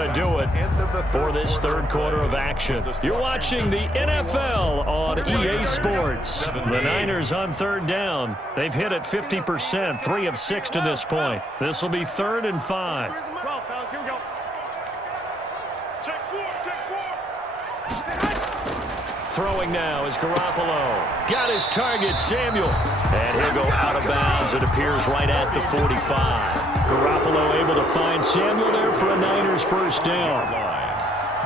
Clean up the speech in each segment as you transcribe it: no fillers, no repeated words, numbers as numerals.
going to do it for this third quarter of action. You're watching the NFL on EA Sports. The Niners on third down. They've hit it 50%, 3 of 6 to this point. This will be 3rd and 5. Throwing now is Garoppolo. Got his target, Samuel. And he'll go out of bounds. It appears right at the 45. Garoppolo able to find Samuel there for a Niners first down.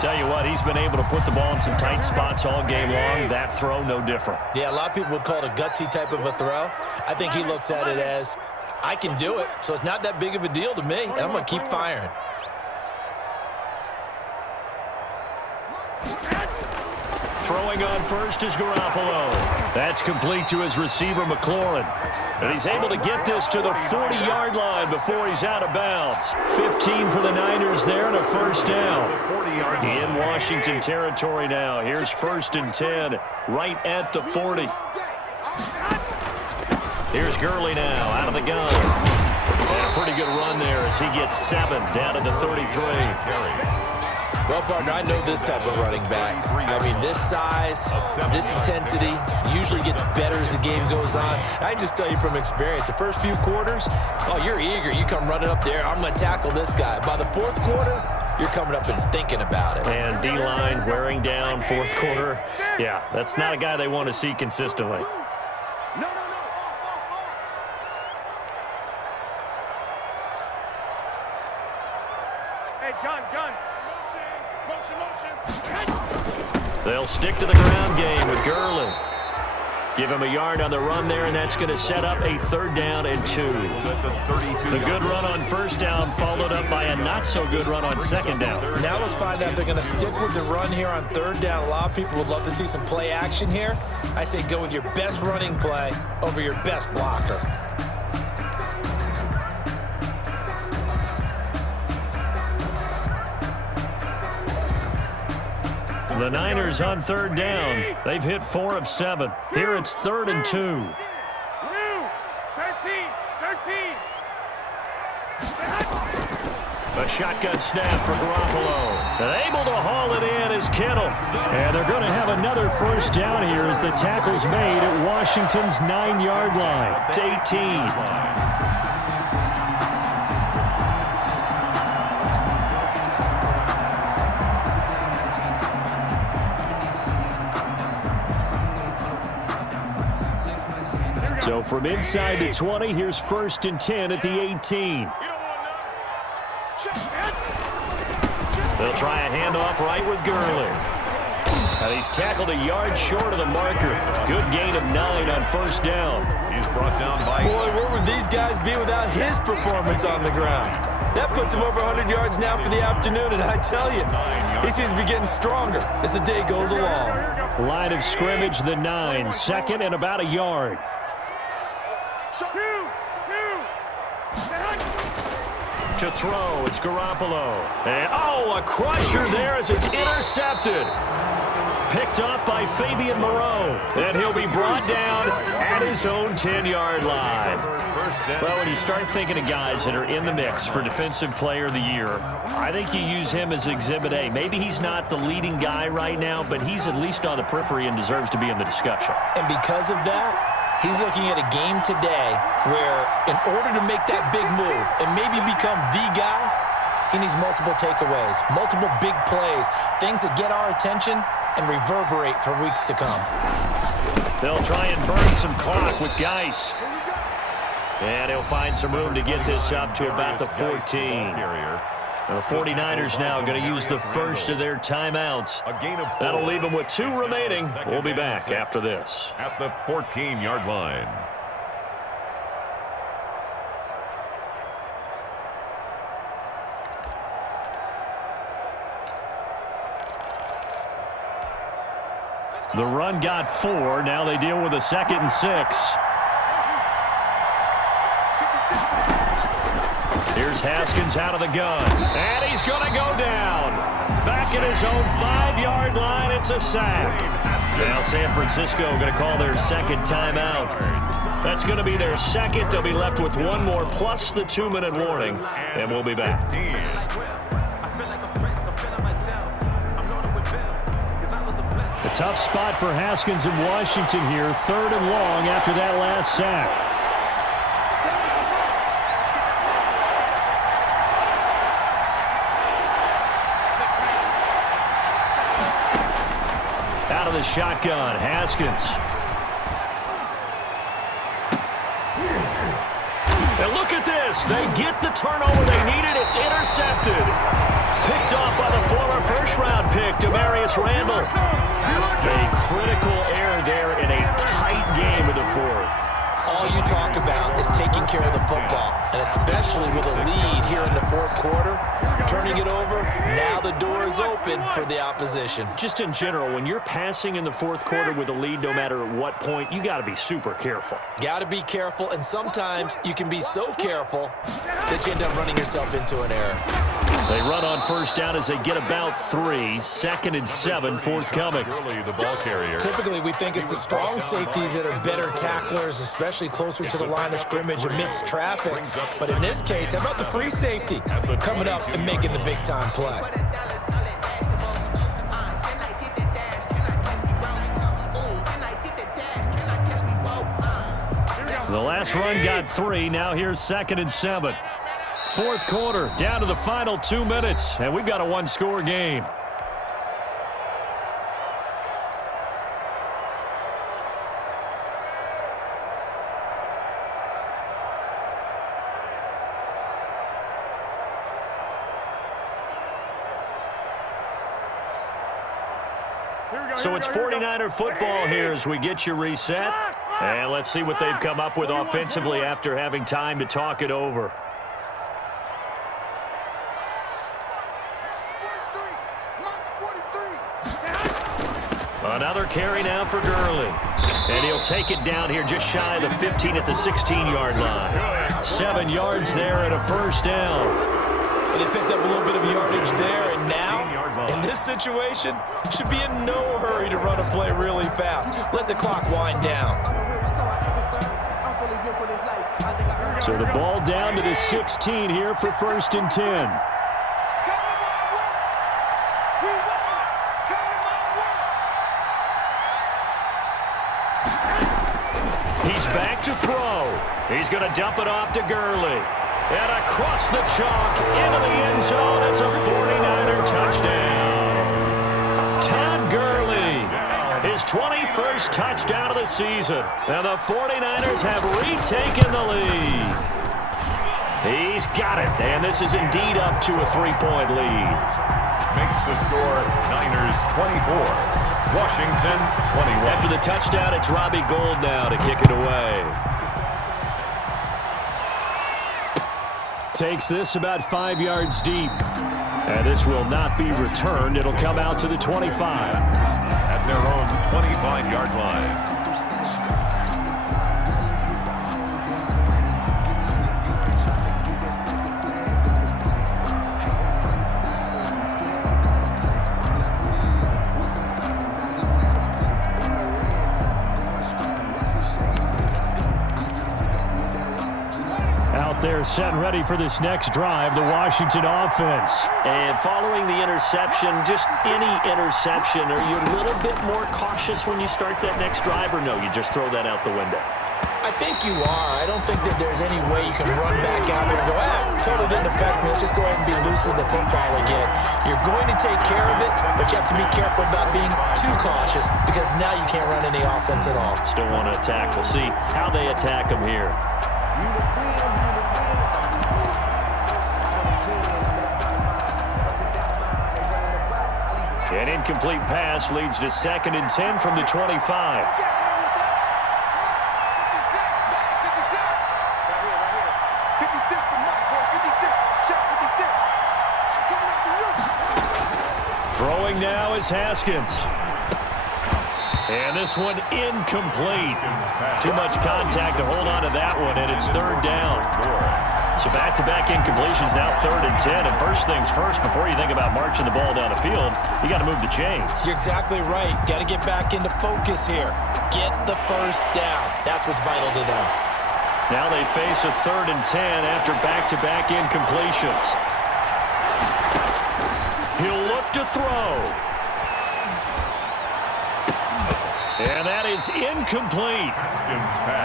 Tell you what, he's been able to put the ball in some tight spots all game long. That throw, no different. Yeah, a lot of people would call it a gutsy type of a throw. I think he looks at it as, I can do it, so it's not that big of a deal to me, and I'm going to keep firing. Throwing on first is Garoppolo. That's complete to his receiver, McLaurin. And he's able to get this to the 40-yard line before he's out of bounds. 15 for the Niners there and a first down. In Washington territory now. Here's 1st and 10 right at the 40. Here's Gurley now out of the gun. And a pretty good run there as he gets 7 down to the 33. Well, partner, I know this type of running back. I mean, this size, this intensity usually gets better as the game goes on. I just tell you from experience, the first few quarters, oh, you're eager. You come running up there, I'm going to tackle this guy. By the 4th quarter, you're coming up and thinking about it. And D-line wearing down 4th quarter. Yeah, that's not a guy they want to see consistently. They'll stick to the ground game with Gurley. Give him a yard on the run there, and that's going to set up a 3rd down and 2. The good run on 1st down followed up by a not-so-good run on 2nd down. Now let's find out if they're going to stick with the run here on 3rd down. A lot of people would love to see some play action here. I say go with your best running play over your best blocker. The Niners on 3rd down. They've hit 4 of 7. Here it's 3rd and 2. 13. A shotgun snap for Garoppolo. And able to haul it in is Kittle. And they're going to have another first down here as the tackle's made at Washington's 9-yard line to 18. So from inside the 20, here's 1st and 10 at the 18. They'll try a handoff right with Gurley. And he's tackled a yard short of the marker. Good gain of 9 on 1st down. He's brought down by... Boy, where would these guys be without his performance on the ground? That puts him over 100 yards now for the afternoon, and I tell you, he seems to be getting stronger as the day goes along. Line of scrimmage, the 9, 2nd and about a yard. To throw, it's Garoppolo. And, a crusher there as it's intercepted. Picked up by Fabian Moreau. And he'll be brought down at his own 10-yard line. Well, when you start thinking of guys that are in the mix for Defensive Player of the Year, I think you use him as Exhibit A. Maybe he's not the leading guy right now, but he's at least on the periphery and deserves to be in the discussion. And because of that, he's looking at a game today where in order to make that big move and maybe become the guy, he needs multiple takeaways, multiple big plays, things that get our attention and reverberate for weeks to come. They'll try and burn some clock with Geis. And he'll find some room to get this up to about the 14. The 49ers now going to use the first of their timeouts. That'll leave them with 2 remaining. We'll be back after this. At the 14-yard line. The run got 4. Now they deal with a 2nd and 6. Here's Haskins out of the gun. And he's going to go down. Back at his own 5-yard line. It's a sack. Now San Francisco going to call their 2nd timeout. That's going to be their 2nd. They'll be left with 1 more plus the 2-minute warning. And we'll be back. Tough spot for Haskins in Washington here. 3rd and long after that last sack. Out of the shotgun, Haskins. And look at this. They get the turnover they needed. It's intercepted. Picked off by the former first-round pick, Demarius Randall. A critical error there in a tight game in the 4th. All you talk about is taking care of the football, and especially with a lead here in the 4th quarter, turning it over, now the door is open for the opposition. Just in general, when you're passing in the 4th quarter with a lead, no matter at what point, you got to be super careful. Got to be careful, and sometimes you can be so careful that you end up running yourself into an error. They run on 1st down as they get about 3. 2nd and 7 forthcoming. The ball carrier. Typically, we think it's the strong safeties that are better tacklers, especially closer to the line of scrimmage amidst traffic. But in this case, how about the free safety coming up and making the big-time play? The last run got 3. Now here's 2nd and 7. 4th quarter, down to the final 2 minutes, and we've got a one-score game. So it's 49er football here as we get you reset. And let's see what they've come up with offensively after having time to talk it over. Another carry now for Gurley. And he'll take it down here just shy of the 15 at the 16-yard line. 7 yards there and a 1st down. And they picked up a little bit of yardage there, and now, in this situation, should be in no hurry to run a play really fast. Let the clock wind down. So the ball down to the 16 here for 1st and 10. He's back to throw. He's going to dump it off to Gurley. And across the chalk into the end zone. It's a 49er touchdown. Todd Gurley, his 21st touchdown of the season. And the 49ers have retaken the lead. He's got it. And this is indeed up to a 3-point lead. Makes the score Niners 24. Washington 21. After the touchdown, it's Robbie Gould now to kick it away. Takes this about 5 yards deep. And this will not be returned. It'll come out to the 25. At their own 25-yard line. They're set and ready for this next drive, the Washington offense. And following the interception, just any interception, are you a little bit more cautious when you start that next drive, or no, you just throw that out the window? I think you are. I don't think that there's any way you can run back out there and go, totally didn't affect me. Let's just go ahead and be loose with the football again. You're going to take care of it, but you have to be careful about being too cautious because now you can't run any offense at all. Still want to attack. We'll see how they attack them here. An incomplete pass leads to 2nd and 10 from the 25. Throwing now is Haskins. And this one incomplete. Too much contact to hold on to that one, and it's 3rd down. So back-to-back incompletions, now 3rd and 10. And first things first, before you think about marching the ball down the field, you got to move the chains. You're exactly right. Got to get back into focus here. Get the 1st down. That's what's vital to them. Now they face a 3rd and 10 after back-to-back incompletions. He'll look to throw. And that is incomplete.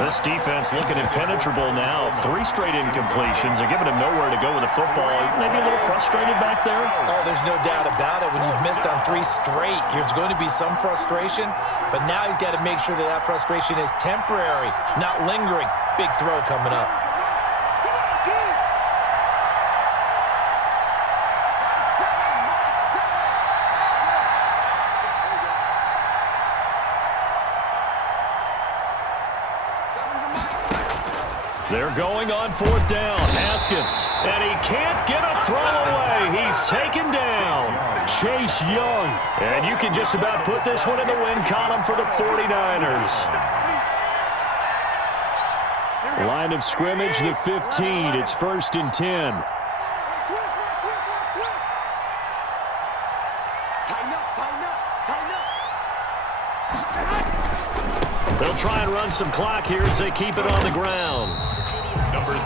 This defense looking impenetrable now. 3 straight incompletions. They're giving him nowhere to go with the football. Maybe a little frustrated back there. Oh, there's no doubt about it. When you've missed on 3 straight, there's going to be some frustration. But now he's got to make sure that that frustration is temporary, not lingering. Big throw coming up. They're going on 4th down. Haskins. And he can't get a throw away. He's taken down. Chase Young. And you can just about put this one in the win column for the 49ers. Line of scrimmage, the 15. It's 1st and 10. They'll try and run some clock here as they keep it on the ground.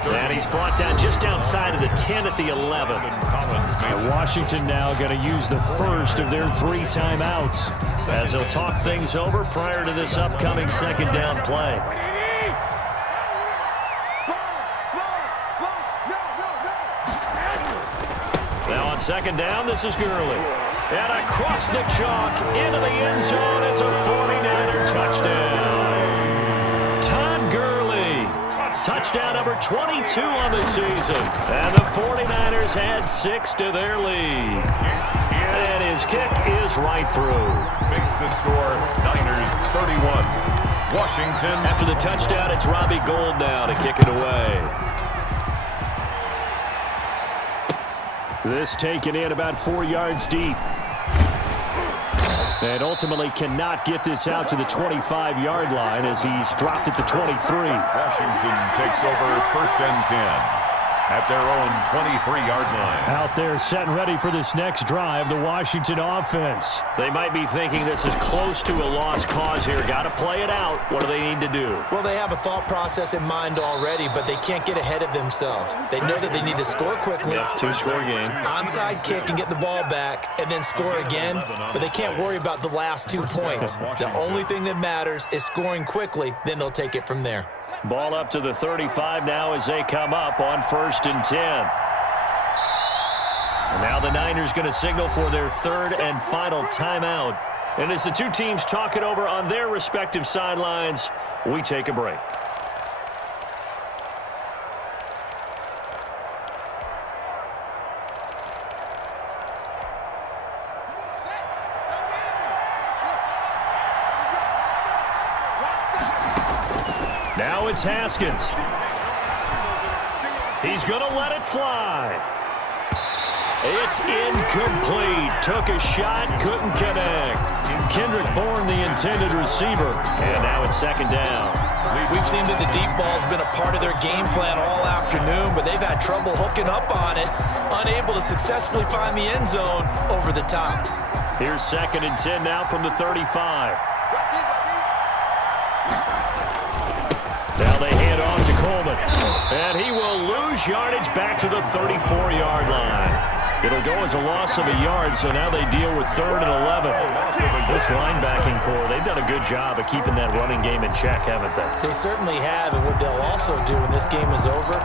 And he's brought down just outside of the 10 at the 11. And Washington now going to use the first of their 3 timeouts as they'll talk things over prior to this upcoming 2nd down play. Now on 2nd down, this is Gurley. And across the chalk into the end zone, it's a 49er touchdown. Touchdown number 22 on the season. And the 49ers add 6 to their lead. And his kick is right through. Makes the score Niners 31. Washington. After the touchdown, it's Robbie Gould now to kick it away. This taken in about 4 yards deep. And ultimately cannot get this out to the 25-yard line as he's dropped at the 23. Washington takes over 1st and 10 at their own 23-yard line. Out there set and ready for this next drive, the Washington offense. They might be thinking this is close to a lost cause here. Got to play it out. What do they need to do? Well, they have a thought process in mind already, but they can't get ahead of themselves. They know that they need to score quickly. Yep, 2-score game. Onside kick and get the ball back and then score again, but they can't worry about the last 2 points. The only thing that matters is scoring quickly, then they'll take it from there. Ball up to the 35 now as they come up on 1st and 10. And now the Niners going to signal for their 3rd and final timeout. And as the 2 teams talk it over on their respective sidelines, we take a break. Now it's Haskins. He's going to let it fly. It's incomplete. Took a shot, couldn't connect. Kendrick Bourne, the intended receiver. And now it's 2nd down. We've seen that the deep ball's been a part of their game plan all afternoon, but they've had trouble hooking up on it, unable to successfully find the end zone over the top. Here's 2nd and 10 now from the 35. Now they hand off to Coleman. And he will lose yardage back to the 34-yard line. It'll go as a loss of a yard, so now they deal with 3rd and 11. This linebacking core, they've done a good job of keeping that running game in check, haven't they? They certainly have, and what they'll also do when this game is over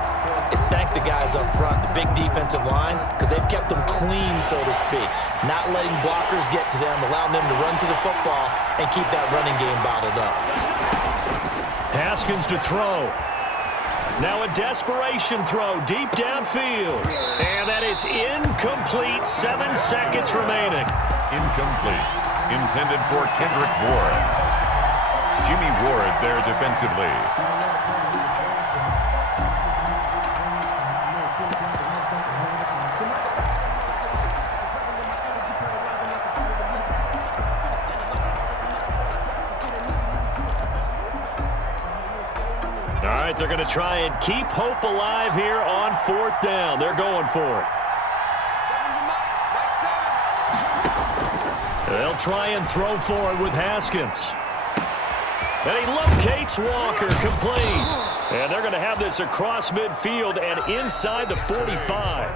is thank the guys up front, the big defensive line, because they've kept them clean, so to speak. Not letting blockers get to them, allowing them to run to the football and keep that running game bottled up. Haskins to throw. Now a desperation throw deep downfield. And that is incomplete. 7 seconds remaining. Incomplete. Intended for Kendrick Bourne. Jimmy Ward there defensively. All right, they're going to try and keep hope alive here on 4th down. They're going for it. They'll try and throw for it with Haskins. And he locates Walker, complete. And they're going to have this across midfield and inside the 45.